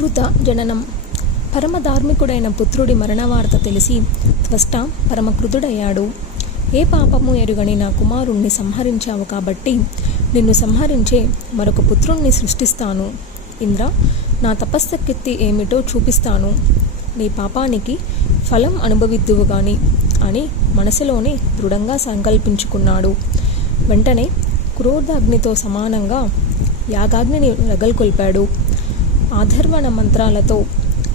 వృత జననం. పరమధార్మికుడైన పుత్రుడి మరణవార్త తెలిసి త్వష్ట పరమకృతుడయ్యాడు. ఏ పాపము ఎరుగని నా కుమారుణ్ణి సంహరించావు కాబట్టి నిన్ను సంహరించే మరొక పుత్రుణ్ణి సృష్టిస్తాను. ఇంద్ర, నా తపశ్శక్తి ఏమిటో చూపిస్తాను. నీ పాపానికి ఫలం అనుభవిద్దువు గాని అని మనసులోనే దృఢంగా సంకల్పించుకున్నాడు. వెంటనే క్రోధాగ్నితో సమానంగా యాగాగ్నిని రగల్కొల్పాడు. ఆధర్వణ మంత్రాలతో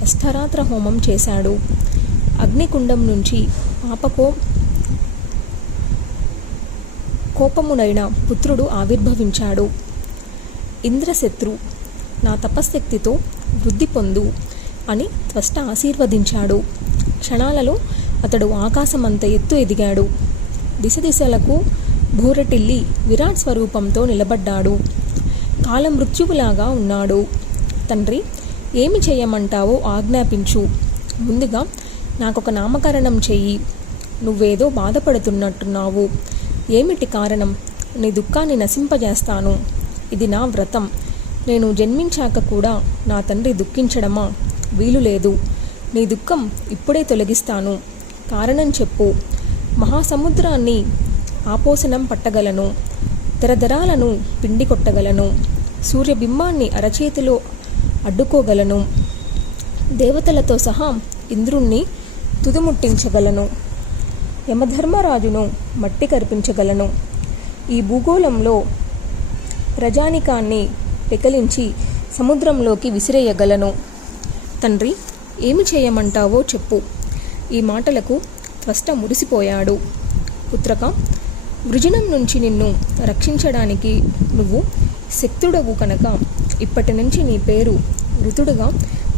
అష్టరాత్ర హోమం చేశాడు. అగ్నికుండం నుంచి కోపమునైన పుత్రుడు ఆవిర్భవించాడు. ఇంద్రశత్రు, నా తపశ్శక్తితో వృద్ధి పొందు అని త్వష్ట ఆశీర్వదించాడు. క్షణాలలో అతడు ఆకాశమంత ఎత్తు ఎదిగాడు. దిశలకు భూరటిల్లి విరాట్ స్వరూపంతో నిలబడ్డాడు. కాలమృత్యువులాగా ఉన్నాడు. తండ్రి, ఏమి చేయమంటావో ఆజ్ఞాపించు. ముందుగా నాకొక నామకరణం చెయ్యి. నువ్వేదో బాధపడుతున్నట్టున్నావు. ఏమిటి కారణం? నీ దుఃఖాన్ని నశింపజేస్తాను. ఇది నా వ్రతం. నేను జన్మించాక కూడా నా తండ్రి దుఃఖించడమా? వీలులేదు. నీ దుఃఖం ఇప్పుడే తొలగిస్తాను. కారణం చెప్పు. మహాసముద్రాన్ని ఆపోసనం పట్టగలను. తెరదరాలను పిండి కొట్టగలను. సూర్యబింబాన్ని అరచేతిలో అడ్డుకోగలను. దేవతలతో సహా ఇంద్రుణ్ణి తుదుముట్టించగలను. యమధర్మరాజును మట్టి కరిపించగలను. ఈ భూగోళంలో ప్రజానికాన్ని పెకలించి సముద్రంలోకి విసిరేయగలను. తండ్రి, ఏమి చేయమంటావో చెప్పు. ఈ మాటలకు త్వష్ట మురిసిపోయాడు. పుత్రక, వృజనం నుంచి నిన్ను రక్షించడానికి నువ్వు శక్తుడవు కనుక ఇప్పటి నుంచి నీ పేరు వృతుడుగా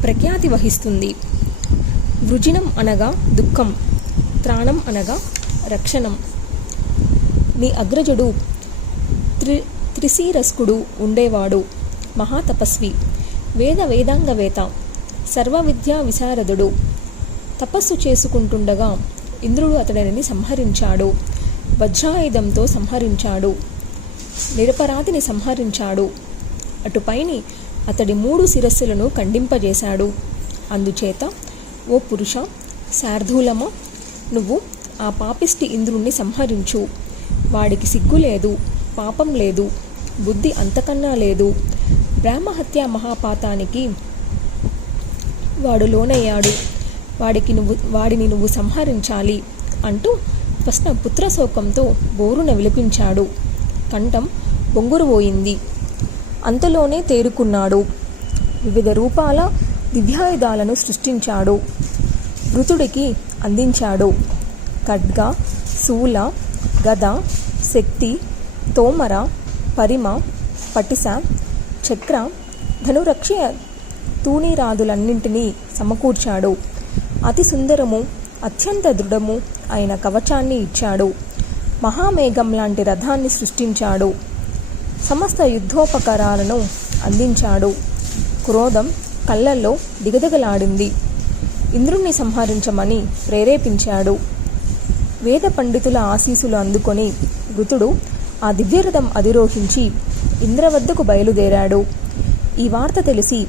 ప్రఖ్యాతి వహిస్తుంది. వృజినం అనగా దుఃఖం, త్రాణం అనగా రక్షణం. నీ అగ్రజుడు త్రిశీరస్కుడు ఉండేవాడు. మహాతపస్వి, వేదాంగవేత్త, సర్వవిద్యా విశారదుడు. తపస్సు చేసుకుంటుండగా ఇంద్రుడు అతడిని సంహరించాడు. వజ్రాయుధంతో సంహరించాడు. నిరపరాధిని సంహరించాడు. అటుపైని అతడి 3 శిరస్సులను ఖండింపజేశాడు. అందుచేత ఓ పురుష, శార్దూలమ, నువ్వు ఆ పాపిష్టి ఇంద్రుణ్ణి సంహరించు. వాడికి సిగ్గు లేదు, పాపం లేదు, బుద్ధి అంతకన్నా లేదు. బ్రహ్మహత్య మహాపాతానికి వాడు లోనయ్యాడు. వాడిని నువ్వు సంహరించాలి అంటూ త్వష్ట పుత్రశోకంతో బోరున విలపించాడు. కంఠం బొంగురుపోయింది. అంతలోనే తేరుకున్నాడు. వివిధ రూపాల దివ్యాయుధాలను సృష్టించాడు. వృతుడికి అందించాడు. ఖడ్గ, శూల, గద, శక్తి, తోమర, పరిమ, పటిస, చక్ర, ధనురక్ష తూణీరాదులన్నింటినీ సమకూర్చాడు. అతి సుందరము, అత్యంత దృఢము అయిన కవచాన్ని ఇచ్చాడు. మహామేఘం లాంటి రథాన్ని సృష్టించాడు. సమస్త యుద్ధోపకరాలను అందించాడు. క్రోధం కళ్ళల్లో దిగదగలాడింది. ఇంద్రుణ్ణి సంహరించమని ప్రేరేపించాడు. వేద పండితుల ఆశీస్సులు అందుకొని వృతుడు ఆ దివ్యరథం అధిరోహించి ఇంద్ర వద్దకు బయలుదేరాడు. ఈ వార్త తెలిసి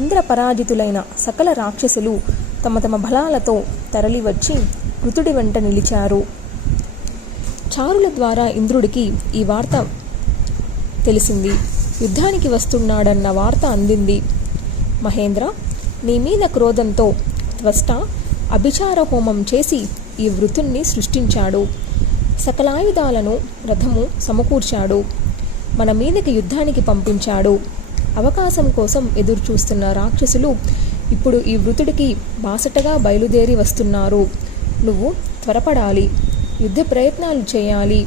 ఇంద్ర పరాజితులైన సకల రాక్షసులు తమ తమ బలాలతో తరలివచ్చి వృతుడి వెంట నిలిచారు. చారుల ద్వారా ఇంద్రుడికి ఈ వార్త తెలిసింది. యుద్ధానికి వస్తున్నాడన్న వార్త అందింది. మహేంద్ర, నీ మీద క్రోధంతో త్వష్ట అభిచార హోమం చేసి ఈ వృతుణ్ణి సృష్టించాడు. సకలాయుధాలను రథము సమకూర్చాడు. మన మీదకి యుద్ధానికి పంపించాడు. అవకాశం కోసం ఎదురుచూస్తున్న రాక్షసులు ఇప్పుడు ఈ వృతుడికి బాసటగా బయలుదేరి వస్తున్నారు. నువ్వు త్వరపడాలి. యుద్ధ ప్రయత్నాలు చేయాలి.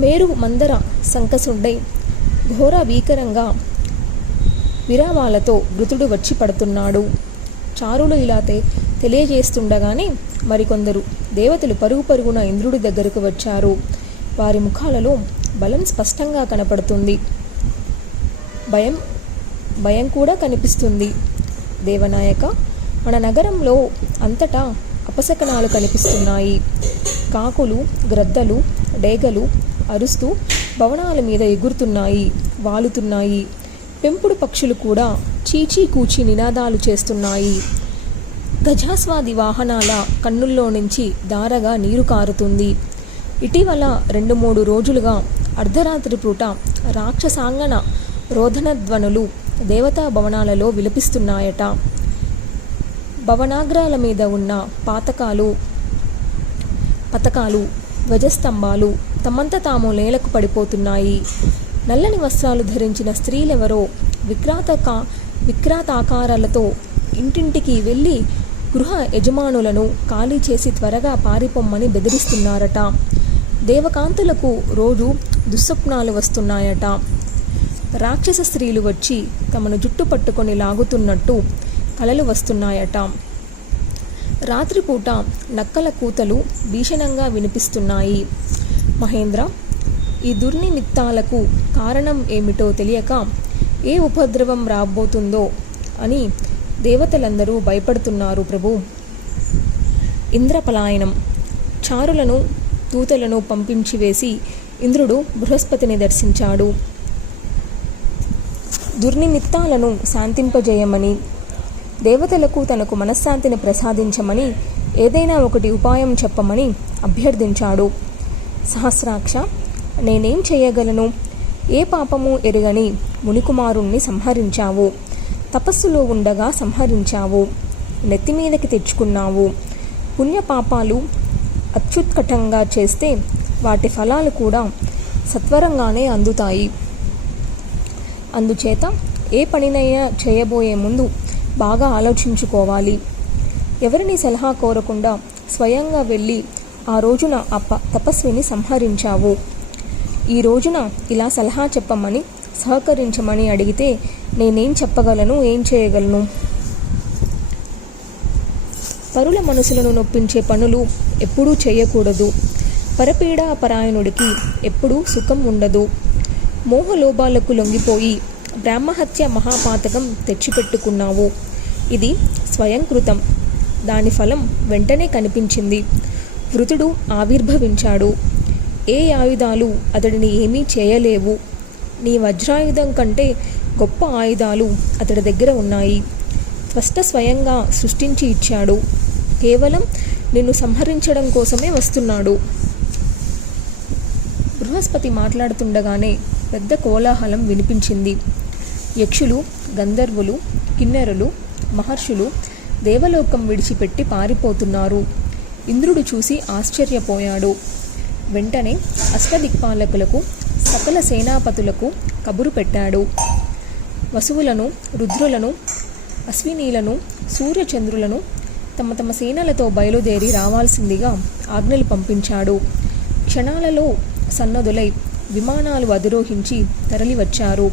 మేరు మందర సంకసుడై ఘోర భీకరంగా విరావాలతో వృతుడు వచ్చి పడుతున్నాడు. చారులు ఇలా తెలియజేస్తుండగానే మరికొందరు దేవతలు పరుగు పరుగున ఇంద్రుడి దగ్గరకు వచ్చారు. వారి ముఖాలలో బలం స్పష్టంగా కనపడుతుంది. భయం కూడా కనిపిస్తుంది. దేవనాయక, మన నగరంలో అంతటా అపశకనాలు కనిపిస్తున్నాయి. కాకులు, గ్రద్దలు, డేగలు అరుస్తూ భవనాల మీద ఎగురుతున్నాయి, వాలుతున్నాయి. పెంపుడు పక్షులు కూడా చీచీ కూచి నినాదాలు చేస్తున్నాయి. గజాస్వాది వాహనాల కన్నుల్లో నుంచి ధారగా నీరు కారుతుంది. ఇటీవల 2-3 రోజులుగా అర్ధరాత్రి పూట రాక్షసాంగన రోదనధ్వనులు దేవతా భవనాలలో విలపిస్తున్నాయట. భవనాగ్రాల మీద ఉన్న పతకాలు ధ్వజస్తంభాలు తమంత తాము నేలకు పడిపోతున్నాయి. నల్లని వస్త్రాలు ధరించిన స్త్రీలెవరో విక్రాతాకారాలతో ఇంటింటికి వెళ్ళి గృహ యజమానులను ఖాళీ చేసి త్వరగా పారిపోమ్మని బెదిరిస్తున్నారట. దేవకాంతులకు రోజు దుస్వప్నాలు వస్తున్నాయట. రాక్షస స్త్రీలు వచ్చి తమను జుట్టు పట్టుకొని లాగుతున్నట్టు కలలు వస్తున్నాయట. రాత్రిపూట నక్కల కూతలు భీషణంగా వినిపిస్తున్నాయి. మహేంద్ర, ఈ దుర్నిమిత్తాలకు కారణం ఏమిటో తెలియక ఏ ఉపద్రవం రాబోతుందో అని దేవతలందరూ భయపడుతున్నారు ప్రభు. ఇంద్రపలాయనం. చారులను దూతలను పంపించి వేసి ఇంద్రుడు బృహస్పతిని దర్శించాడు. దుర్నిమిత్తాలను శాంతింపజేయమని, దేవతలకు తనకు మనశ్శాంతిని ప్రసాదించమని ఏదైనా ఒకటి ఉపాయం చెప్పమని అభ్యర్థించాడు. సహస్రాక్ష, నేనేం చేయగలను? ఏ పాపము ఎరుగని మునికుమారుణ్ణి సంహరించావు. తపస్సులో ఉండగా సంహరించావు. నెత్తిమీదకి తెచ్చుకున్నావు. పుణ్యపాపాలు అత్యుత్కటంగా చేస్తే వాటి ఫలాలు కూడా సత్వరంగానే అందుతాయి. అందుచేత ఏ పనినైనా చేయబోయే ముందు బాగా ఆలోచించుకోవాలి. ఎవరిని సలహా కోరకుండా స్వయంగా వెళ్ళి ఆ రోజున తపస్విని సంహరించావు. ఈ రోజున ఇలా సలహా చెప్పమని, సహకరించమని అడిగితే నేనేం చెప్పగలను, ఏం చేయగలను? పరుల మనసులను నొప్పించే పనులు ఎప్పుడూ చేయకూడదు. పరపీడా పరాయణుడికి ఎప్పుడూ సుఖం ఉండదు. మోహలోభాలకు లొంగిపోయి బ్రాహ్మహత్య మహాపాతకం తెచ్చిపెట్టుకున్నావు. ఇది స్వయంకృతం. దాని ఫలం వెంటనే కనిపించింది. వృతుడు ఆవిర్భవించాడు. ఏ ఆయుధాలు అతడిని ఏమీ చేయలేవు. నీ వజ్రాయుధం కంటే గొప్ప ఆయుధాలు అతడి దగ్గర ఉన్నాయి. త్వష్ట స్వయంగా సృష్టించి ఇచ్చాడు. కేవలం నిన్ను సంహరించడం కోసమే వస్తున్నాడు. బృహస్పతి మాట్లాడుతుండగానే పెద్ద కోలాహలం వినిపించింది. యక్షులు, గంధర్వులు, కిన్నెరులు, మహర్షులు దేవలోకం విడిచిపెట్టి పారిపోతున్నారు. ఇంద్రుడు చూసి ఆశ్చర్యపోయాడు. వెంటనే అష్టదిక్పాలకులకు, సకల సేనాపతులకు కబురు పెట్టాడు. వసువులను, రుద్రులను, అశ్వినీలను, సూర్యచంద్రులను తమ తమ సేనలతో బయలుదేరి రావాల్సిందిగా ఆజ్ఞలు పంపించాడు. క్షణాలలో సన్నదులై విమానాలు అధిరోహించి తరలివచ్చారు.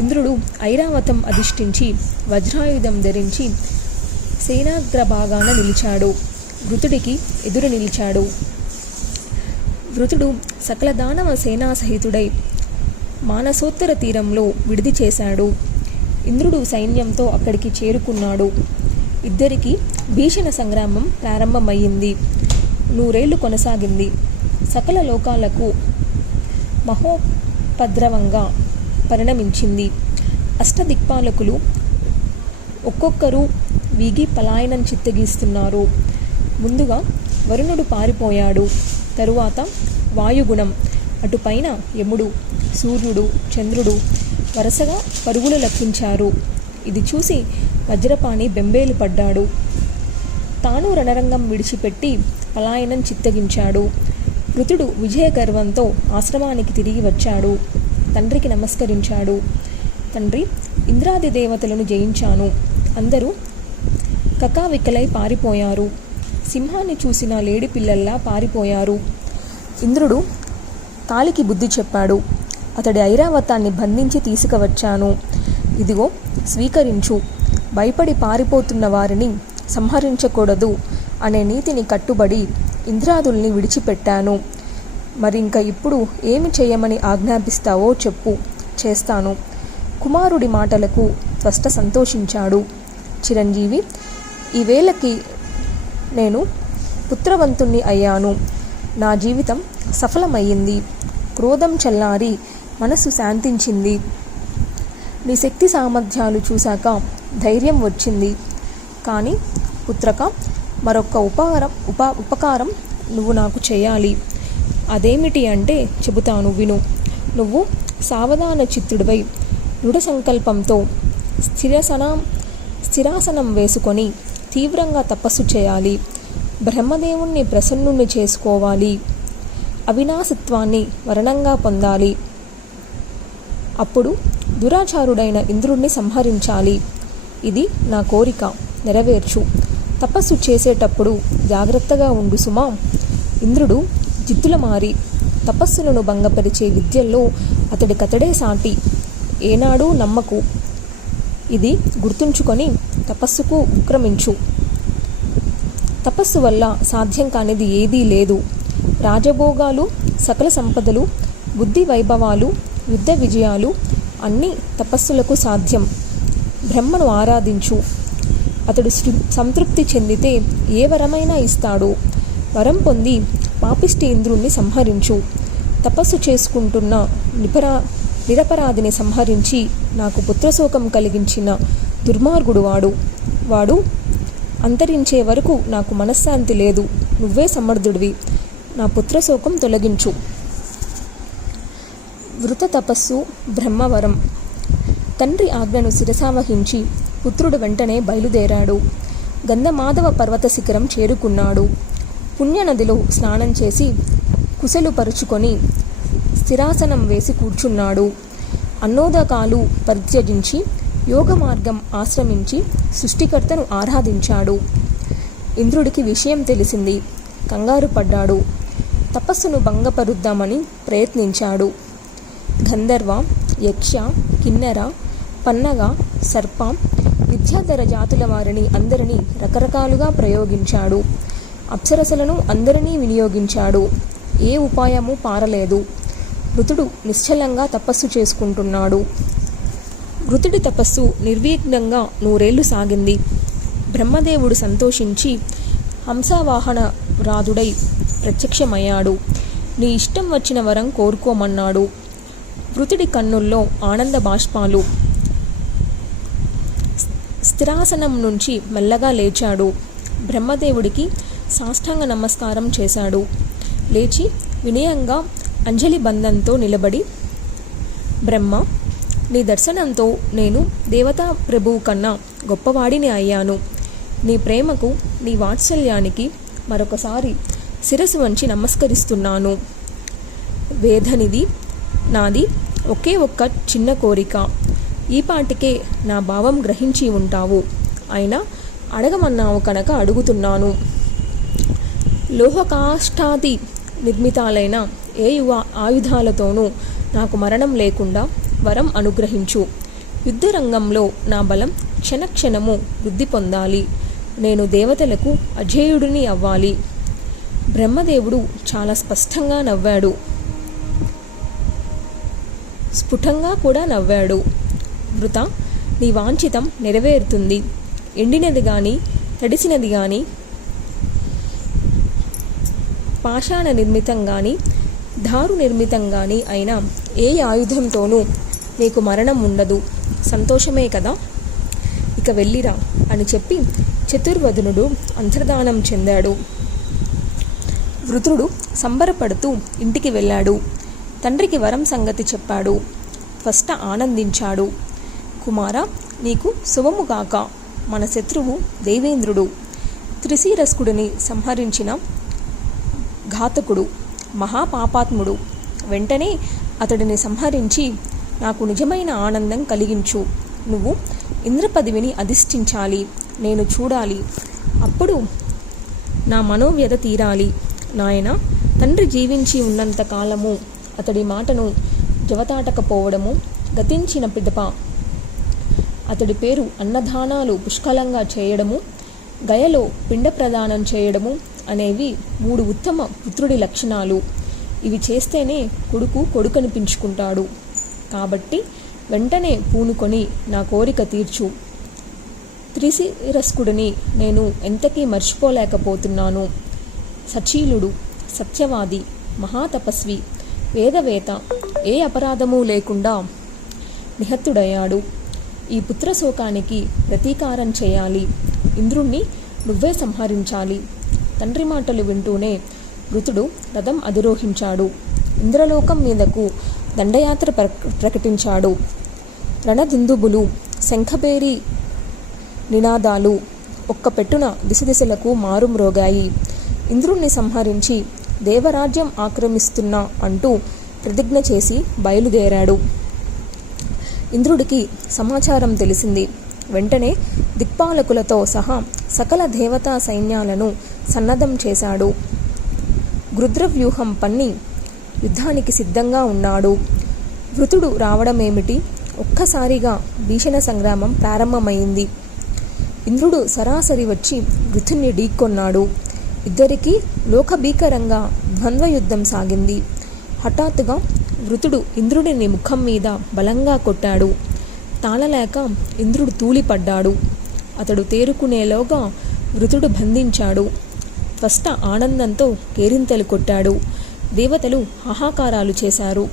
ఇంద్రుడు ఐరావతం అధిష్ఠించి వజ్రాయుధం ధరించి సేనాగ్రభాగాన నిలిచాడు. వృతుడికి ఎదురు నిలిచాడు. వృతుడు సకల దానవ సేనా సహితుడై మానసోత్తర తీరంలో విడిది చేశాడు. ఇంద్రుడు సైన్యంతో అక్కడికి చేరుకున్నాడు. ఇద్దరికి భీషణ సంగ్రామం ప్రారంభమయ్యింది. 100 ఏళ్లు కొనసాగింది. సకల లోకాలకు మహోపద్రవంగా పరిణమించింది. అష్టదిక్పాలకులు ఒక్కొక్కరు వీగి పలాయనం చిత్తగిస్తున్నారు. ముందుగా వరుణుడు పారిపోయాడు. తరువాత వాయుగుణం, అటుపైన యముడు, సూర్యుడు, చంద్రుడు వరుసగా పరుగులు లెక్కించారు. ఇది చూసి వజ్రపాణి బెంబేలు పడ్డాడు. తాను రణరంగం విడిచిపెట్టి పలాయనం చిత్తగించాడు. వృతుడు విజయగర్వంతో ఆశ్రమానికి తిరిగి వచ్చాడు. తండ్రికి నమస్కరించాడు. తండ్రి, ఇంద్రాది దేవతలను జయించాను. అందరూ కకావికలై పారిపోయారు. సింహాన్ని చూసిన లేడి పిల్లల్లా పారిపోయారు. ఇంద్రుడు కాలికి బుద్ధి చెప్పాడు. అతడి ఐరావతాన్ని బంధించి తీసుకువచ్చాను. ఇదిగో స్వీకరించు. భయపడి పారిపోతున్న వారిని సంహరించకూడదు అనే నీతిని కట్టుబడి ఇంద్రాదుల్ని విడిచిపెట్టాను. మరింక ఇప్పుడు ఏమి చేయమని ఆజ్ఞాపిస్తావో చెప్పు, చేస్తాను. కుమారుడి మాటలకు త్వష్ట సంతోషించాడు. చిరంజీవి, ఈ వేళకి నేను పుత్రవంతుణ్ణి అయ్యాను. నా జీవితం సఫలమయ్యింది. క్రోధం చల్లారి మనసు శాంతించింది. నీ శక్తి సామర్థ్యాలు చూశాక ధైర్యం వచ్చింది. కానీ పుత్రక, మరొక ఉపకారం నువ్వు నాకు చేయాలి. అదేమిటి అంటే చెబుతాను విను. నువ్వు సావధాన చిత్తుడివై దృఢ సంకల్పంతో స్థిరాసనం వేసుకొని తీవ్రంగా తపస్సు చేయాలి. బ్రహ్మదేవుణ్ణి ప్రసన్నుణ్ణి చేసుకోవాలి. అవినాశిత్వాన్ని వరణంగా పొందాలి. అప్పుడు దురాచారుడైన ఇంద్రుణ్ణి సంహరించాలి. ఇది నా కోరిక, నెరవేర్చు. తపస్సు చేసేటప్పుడు జాగ్రత్తగా ఉండు సుమా. ఇంద్రుడు జిత్తుల మారి తపస్సులను భంగపరిచే విద్యల్లో అతడికతడే సాటి. ఏనాడూ నమ్మకు. ఇది గుర్తుంచుకొని తపస్సుకు విక్రమించు. తపస్సు వల్ల సాధ్యం కానిది ఏదీ లేదు. రాజభోగాలు, సకల సంపదలు, బుద్ధి వైభవాలు, యుద్ధ విజయాలు అన్నీ తపస్సులకు సాధ్యం. బ్రహ్మను ఆరాధించు. అతడు సంతృప్తి చెందితే ఏ వరమైనా ఇస్తాడు. వరం పొంది పాపిష్టి ఇంద్రుణ్ణి సంహరించు. తపస్సు చేసుకుంటున్న నిరపరాధిని సంహరించి నాకు పుత్రశోకం కలిగించిన దుర్మార్గుడు వాడు అంతరించే వరకు నాకు మనశ్శాంతి లేదు. నువ్వే సమర్థుడివి. నా పుత్రశోకం తొలగించు. వృత తపస్సు బ్రహ్మవరం. తండ్రి ఆజ్ఞను శిరసావహించి పుత్రుడు వెంటనే బయలుదేరాడు. గంధమాధవ పర్వత శిఖరం చేరుకున్నాడు. పుణ్యనదిలో స్నానం చేసి కుశలు పరుచుకొని స్థిరాసనం వేసి కూర్చున్నాడు. అన్నోదకాలు పరిత్యజించి యోగ మార్గం ఆశ్రమించి సృష్టికర్తను ఆరాధించాడు. ఇంద్రుడికి విషయం తెలిసింది. కంగారు పడ్డాడు. తపస్సును భంగపరుద్దామని ప్రయత్నించాడు. గంధర్వ, యక్ష, కిన్నెర, పన్నగ, సర్ప, విద్యాధర జాతుల వారిని అందరినీ రకరకాలుగా ప్రయోగించాడు. అప్సరసలను అందరినీ వినియోగించాడు. ఏ ఉపాయము పారలేదు. వృతుడు నిశ్చలంగా తపస్సు చేసుకుంటున్నాడు. వృతుడి తపస్సు నిర్విఘ్నంగా 100 ఏళ్లు సాగింది. బ్రహ్మదేవుడు సంతోషించి హంసవాహన రాధుడై ప్రత్యక్షమయ్యాడు. నీ ఇష్టం వచ్చిన వరం కోరుకోమన్నాడు. వృతుడి కన్నుల్లో ఆనంద బాష్పాలు. స్థిరాసనం నుంచి మెల్లగా లేచాడు. బ్రహ్మదేవుడికి సాష్టాంగ నమస్కారం చేశాడు. లేచి వినయంగా అంజలి బంధంతో నిలబడి, బ్రహ్మ, నీ దర్శనంతో నేను దేవతా ప్రభువు కన్నా గొప్పవాడిని అయ్యాను. నీ ప్రేమకు, నీ వాత్సల్యానికి మరొకసారి శిరస్సు వంచి నమస్కరిస్తున్నాను. వేదనిది నాది ఒకే ఒక్క చిన్న కోరిక. ఈపాటికే నా భావం గ్రహించి ఉంటావు. అయినా అడగమన్నావు కనుక అడుగుతున్నాను. లోహకాష్టాది నిర్మితాలైన ఏ ఆయుధాలతోనూ నాకు మరణం లేకుండా వరం అనుగ్రహించు. యుద్ధరంగంలో నా బలం క్షణక్షణము వృద్ధి పొందాలి. నేను దేవతలకు అజేయుడిని అవ్వాలి. బ్రహ్మదేవుడు చాలా స్పష్టంగా నవ్వాడు. స్ఫుటంగా కూడా నవ్వాడు. వృత, నీ వాంఛితం నెరవేరుతుంది. ఎండినది గాని, తడిసినది గాని, పాషాణ నిర్మితం గాని, దారు నిర్మితం గాని అయినా ఏ ఆయుధంతోనూ నీకు మరణం ఉండదు. సంతోషమే కదా. ఇక వెళ్ళిరా అని చెప్పి చతుర్వదనుడు అంతర్ధానం చెందాడు. వృతుడు సంబరపడుతూ ఇంటికి వెళ్ళాడు. తండ్రికి వరం సంగతి చెప్పాడు. ఫస్ట్ ఆనందించాడు. కుమార, నీకు శుభముగాక. మన శత్రువు దేవేంద్రుడు, త్రిశిరస్కుడిని సంహరించిన ఘాతకుడు, మహాపాపాత్ముడు. వెంటనే అతడిని సంహరించి నాకు నిజమైన ఆనందం కలిగించు. నువ్వు ఇంద్రపదవిని అధిష్ఠించాలి. నేను చూడాలి. అప్పుడు నా మనోవ్యధ తీరాలి. నాయన, తండ్రి జీవించి ఉన్నంత కాలము అతడి మాటను జవతాటకపోవడము, గతించిన పిదప అతడి పేరు అన్నదానాలు పుష్కలంగా చేయడము, గయలో పిండ ప్రదానం చేయడము అనేవి 3 ఉత్తమ పుత్రుడి లక్షణాలు. ఇవి చేస్తేనే కొడుకనిపించుకుంటాడు. కాబట్టి వెంటనే పూనుకొని నా కోరిక తీర్చు. త్రిశిరస్కుడిని నేను ఎంతకీ మర్చిపోలేకపోతున్నాను. సచీలుడు, సత్యవాది, మహాతపస్వి, వేదవేత్త, ఏ అపరాధము లేకుండా నిహతుడయ్యాడు. ఈ పుత్రశోకానికి ప్రతీకారం చేయాలి. ఇంద్రుణ్ణి నువ్వే సంహరించాలి. తండ్రి మాటలు వింటూనే వృతుడు రథం అధిరోహించాడు. ఇంద్రలోకం మీదకు దండయాత్ర ప్రకటించాడు. రణదుందుబులు, శంఖబేరి నినాదాలు ఒక్క పెట్టున దిశలకు మారుమ్రోగాయి. ఇంద్రుణ్ణి సంహరించి దేవరాజ్యం ఆక్రమిస్తున్నా అంటూ ప్రతిజ్ఞ చేసి బయలుదేరాడు. ఇంద్రుడికి సమాచారం తెలిసింది. వెంటనే దిక్పాలకులతో సహా సకల దేవతా సైన్యాలను సన్నద్ధం చేశాడు. గృధ్రవ్యూహం పన్ని యుద్ధానికి సిద్ధంగా ఉన్నాడు. వృతుడు రావడమేమిటి? ఒక్కసారిగా భీషణ సంగ్రామం ప్రారంభమైంది. ఇంద్రుడు సరాసరి వచ్చి వృతుణ్ణి ఢీకొన్నాడు. ఇద్దరికీ లోకభీకరంగా ద్వంద్వయుద్ధం సాగింది. హఠాత్తుగా వృతుడు ఇంద్రుడిని ముఖం మీద బలంగా కొట్టాడు. తాళలేక ఇంద్రుడు తూలిపడ్డాడు. అతడు తేరుకునేలోగా వృతుడు బంధించాడు. త్వష్ట ఆనందంతో కేరింతలు కొట్టాడు. దేవతలు హాహాకారాలు చేశారు.